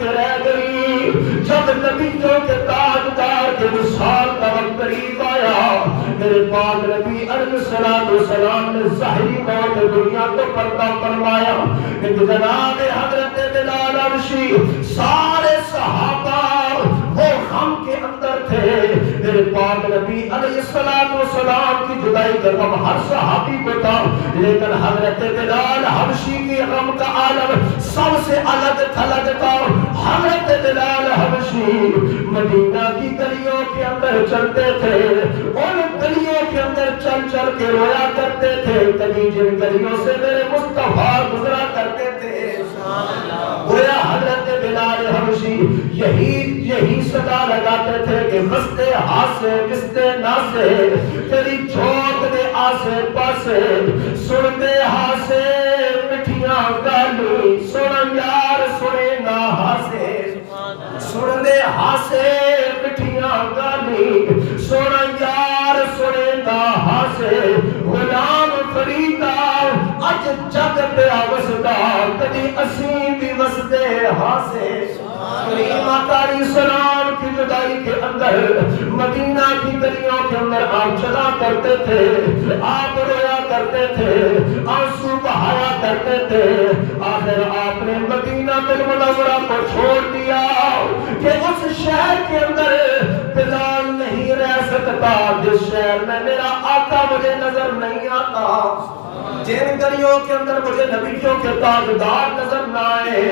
کے رہ گئی. جب نبیوں کے تاجدار کے وصال کا وقت قریب آیا, میرے پاک نبی علیہ السلام نے ظاہری طور پہ دنیا کو پردہ فرمایا. کہ جناب حضرت بلال حبشی سارے صحابہ وہ غم کے اندر تھے. میرے پاک نبی علیہ السلام کی جدائی کا غم ہر صحابی کو تھا, لیکن حضرت بلال حبشی کی غم کا عالم سب سے الگ تھلگ تھا. حضرت بلال حبشی مدینہ کی گلیوں کے اندر چلتے تھے, ان گلیوں کے اندر چل چل کے رویا کرتے تھے. کبھی جن گلیوں سے میرے مصطفیٰ گزرا کرتے تھے, گویا حضرت بلال حبشی یہی صدا لگاتے تھے کہ مستے ہاتھ سے مستے نہ سے تیری جھونک دے آسے پاسے, سنتے ہاتھ سے مٹھیاں گالی, سن یار سنے نہ ہاسے, سنتے ہاتھ سے مٹھیاں گالی, سن یار سنے نہ ہاسے. غلام فریدا اج جگ پہ وسدا کدی اسی بھی وسدے ہاسے. کریم آقا علیہ السلام کی جدائی کے اندر مدینہ کی گلیوں کے اندر آپ چلا کرتے تھے, آپ رویا کرتے تھے, آنسو بہایا کرتے تھے. آخر آپ نے مدینہ المنورہ کو چھوڑ دیا کہ اس شہر کے اندر بلال نہیں رہ سکتا جس شہر میں میرا آقا مجھے نظر نہیں آتا, جن گلیوں کے اندر مجھے نبیوں کے تاجدار نظر نہ آئے.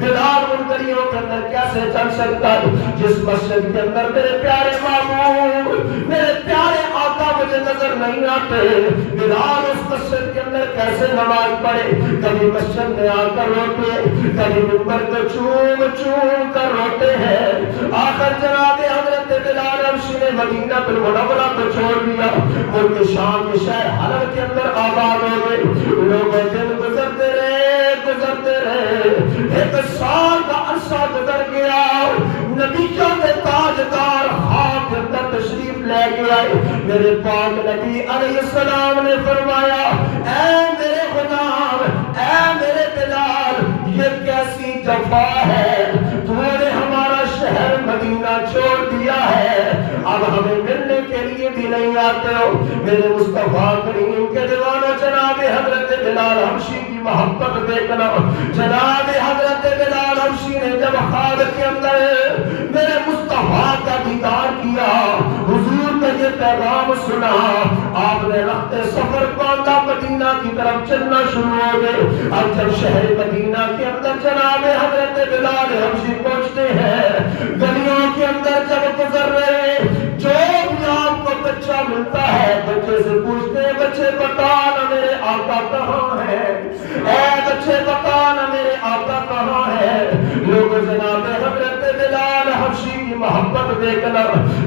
بلال ان گلیوں کے اندر کیسے چل سکتا ہے جس مسجد کے اندر میرے پیارے معبود میرے پیارے آقا مجھے نظر نہیں آتے. بلال اس مسجد کے اندر کیسے نماز پڑھے, کبھی مسجد میں آ کر روتے, کبھی منبر کو چوم چوم کر روتے ہیں. آخر جناب حضرت بلال حبشی نے مدینہ المنورہ کو چھوڑ دیا, ملک شام کے شہر حلب کے اندر آباد ہو گئے. لوگ دن گزرتے رہے, ایک سال کا عرصہ گزر گیا. نبیوں کے تاجدار خواب کے اندر تشریف لے گیا. میرے پاک نبی علیہ السلام نے فرمایا, اے میرے غلام, اے میرے بلال, یہ کیسی جفا ہے, تو نے ہمارا شہر مدینہ چھوڑ دیا ہے, اب ہمیں ملنے کے لیے بھی نہیں آتے ہو. میرے مصطفیٰ کریم کے دیوانوں جناب حضرت بلال حبشی کی محبت دیکھنا. جناب حضرت بلال حبشی نے جب خواب کے اندر میرے مصطفیٰ کا دیدار کیا, حضور کا یہ پیغام سنا, آپ نے رخت سفر باندھا, مدینہ کی طرف چلنا شروع ہو گئے. اب جب شہر مدینہ کے اندر جناب حضرت بلال حبشی پہنچتے ہیں, گلیوں کے اندر جب گزر رہے, جو بھی آپ کو بچہ ملتا ہے بچے سے پوچھتے ہیں, بچے بتانا میرے آقا کہاں ہے, اے بچے بتانا میرے آقا کہاں ہے. لوگ جناب حضرت بلال حبشی کی محبت دیکھنا,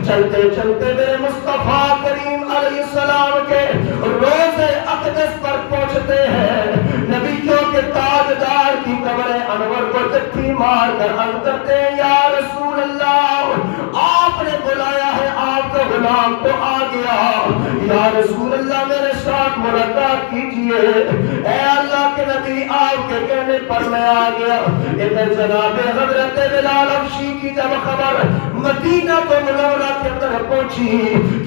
چلتے چلتے میرے مصطفیٰ کریم علیہ السلام کے روضے اقدس پر پہنچتے ہیں. نبیوں کے تاجدار کی قبر انور کو چٹھی مار کر عرض کرتے ہیں, یا رسول اللہ, آپ نے بلایا ہے, آپ کا غلام تو آ گیا. یا رسول اللہ میرے ساتھ ملاقات کیجئے. اے اللہ کے نبی, آپ کے کہنے پر میں آ گیا. ادھر جناب حضرت بلال حبشی کی جب خبر مدینہ منورہ کے اندر پہنچی,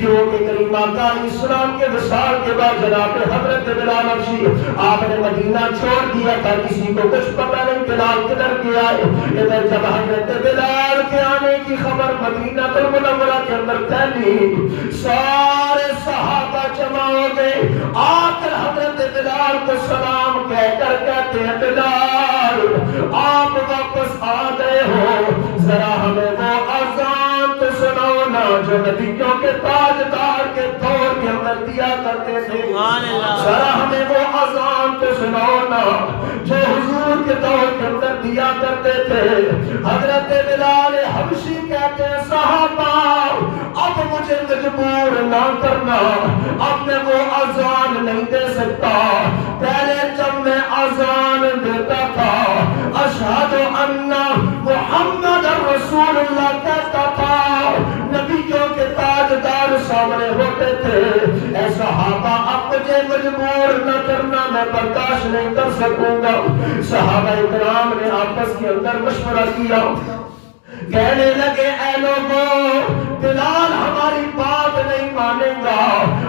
کیونکہ کریم آقا علیہ السلام کے وصال کے بعد جناب حضرت بلال حبشی آپ نے مدینہ چھوڑ دیا تھا, کسی کو کچھ پتہ نہیں بلال کدھر گیا ہے. ادھر جب حضرت بلال کے آنے کی خبر مدینہ المنورہ کے اندر پھیلی, سارے صحابہ جمع ہو گئے. آ کر حضرت بلال کو سلام کہہ کر کہتے ہیں, بلال آپ واپس آ گئے ہو, ذرا ہمیں وہ اذان تو سناؤ نا جو نبیوں کے تاجدار کے دور کے اندر دیا کرتے تھے. ذرا ہمیں وہ اذان تو سناؤ نا جو حضور کے دور کے اندر دیا کرتے تھے. حضرت بلال حبشی کہتے ہیں, صحابہ اب مجھے مجبور نہ کرنا, اب میں وہ اذان نہیں دے سکتا. پہلے جب میں اذان دیتا تھا اشہد ان محمد رسول اللہ کہتا تھا, نبیوں کے تاجدار سامنے ہوتے تھے. اے صحابہ اب مجھے مجبور نہ کرنا، میں برداشت نہیں کر سکوں گا۔ صحابہ کرام نے آپس کے اندر مشورہ کیا، کہنے لگے اے لوگوں، بلال ہماری بات نہیں مانے گا،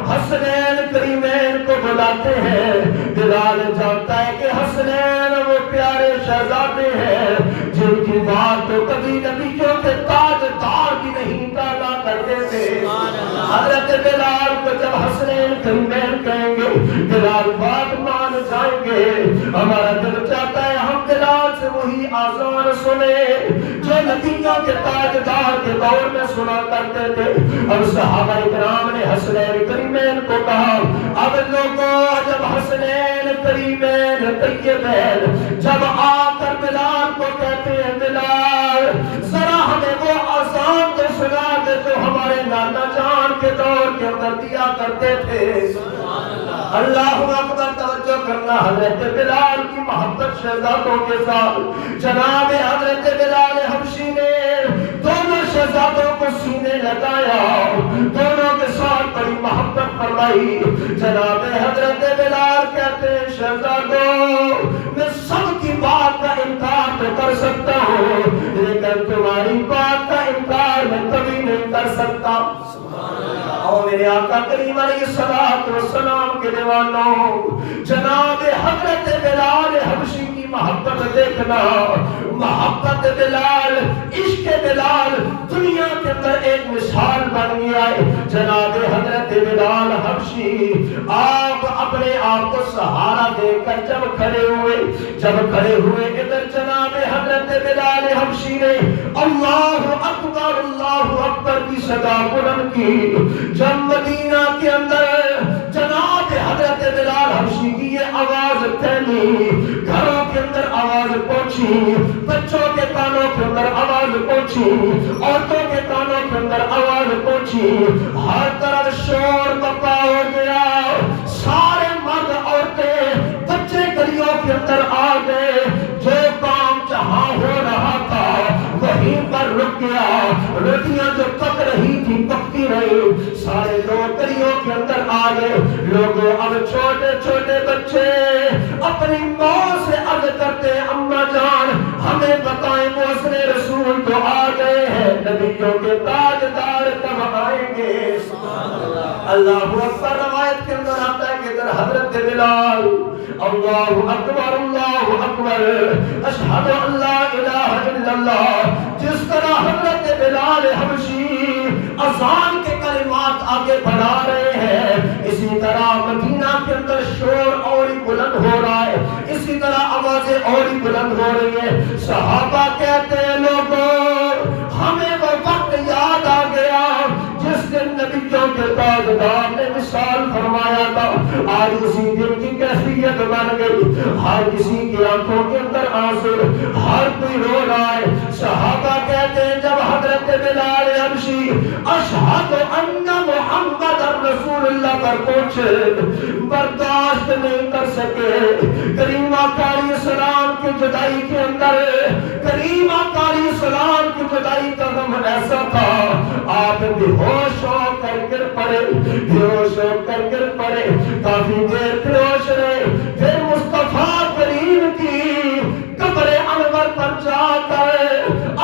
حسنین کریمین کو بلاتے ہیں۔ بلال جانتا ہے کہ حسنین وہ پیارے شہزادے ہیں جن کی بات تو کبھی نبیوں کے تاجدار بھی نہیں ٹالا کرتے تھے۔ حضرت بلال کو جب حسنین کریمین کہیں گے بلال بات مان جائیں گے۔ ہمارا دل چاہتا ہے ہم بلال سے وہی آذان سنیں جو نبیوں کے تاجدار کے دور میں سنا کرتے تھے۔ اور صحابہ کرام نے حسنین کریمین کو کہا اب لوگوں، جب حسنین کریمین طیبین جب آ کر بلال کو کہتے ہیں بلال ذرا ہمیں وہ آذان تو سنا دے جو ہمارے نانا جان کے دور کے اندر دیا کرتے تھے۔ اللہ اکبر، توجہ کرنا، حضرت بلال کی محبت شہزادوں کے ساتھ جناب حضرت بلال حبشی نے دونوں شہزادوں کو سینے لگایا، دونوں کے ساتھ بڑی محبت فرمائی۔ جناب حضرت بلال کہتے ہیں شہزادوں، میں سب کی بات کا انکار تو کر سکتا ہوں لیکن تمہاری بات کا انکار میں کبھی نہیں کر سکتا۔ اور میرے آقا کریم علیہ الصلوۃ والسلام کے دیوانوں، جناب حضرت بلال حبشی کی محبت دیکھنا، محبت بلال، عشق بلال دنیا کے اندر ایک مثال بن گیا ہے۔ جناب حضرت بلال حبشی آپ اپنے آپ کو سہارا دے کر جب کھڑے ہوئے ادھر جناب حضرت بلال حبشی نے اللہ اکبر کی صدا بلند کی۔ جب مدینہ کے اندر جناب حضرت بلال حبشی کی یہ آواز پھیلی، گھروں کے اندر آواز پہنچی، بچوں کے کانوں کے اندر آواز پہنچی، عورتوں کے کانوں کے اندر آواز پہنچی، ہر طرف شور بپا ہو گیا، سارے مرد عورتیں بچے گلیوں کے اندر آ گئے، جو کام جہاں ہو رہا تھا وہیں پر رک گیا، روٹیاں جو پک رہی تھی پکتی رہی، سارے لوگ گلیوں کے اندر آ گئے۔ لوگوں اب چھوٹے چھوٹے بچے اپنی ماں سے عرض کرتے ہیں اماں جان ہمیں بتائیں محسن رسول تو آ گئے ہیں، نبیوں کے تاجدار کب آئیں گے؟ اللہ اکبر، روایت کے اندر آتا ہے کہ ادھر حضرت بلال اللہ اکبر اشہد ان لا الہ الا اللہ، جس طرح حضرت بلال حبشی اذان کے کلمات آگے بڑھا رہے ہیں، اسی طرح مدینہ کے اندر شور اور ہی بلند ہو رہا ہے، اسی طرح آوازیں اور ہی بلند ہو رہی ہیں۔ صحابہ کہتے ہیں لوگوں، ہمیں وہ وقت یاد آ گیا جس دن نبیوں کے تاجدار نے وصال فرمایا تھا، آج اسی دن کی کیفیت بن گئی، ہر کسی کی آنکھوں کے اندر آنسو، ہر کوئی رو رہا ہے۔ صحابہ کہتے ہیں جب حضرت بلال حبشی اشہد ان محمد رسول اللہ پر پہنچے، برداشت نہیں کر سکے، کریم آقا علیہ السلام کی جدائی کے اندر، کریم آقا علیہ السلام کی جدائی کا غم ایسا تھا آپ بے ہوش ہو کر گر پڑے، بے ہوش ہو کر گر پڑے، کافی دیر بے ہوش رہے، پھر مصطفیٰ کریم کی قبر انور پر جا کر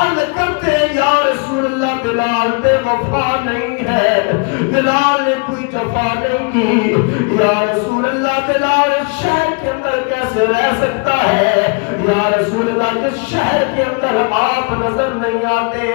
عرض کرتے یا رسول اللہ بلال بے وفا نہیں ہے، بلال نے کوئی جفا نہیں کی، یا رسول اللہ بلال اس شہر کے اندر کیسے رہ سکتا ہے، یا رسول اللہ جس شہر کے اندر آپ نظر نہیں آتے،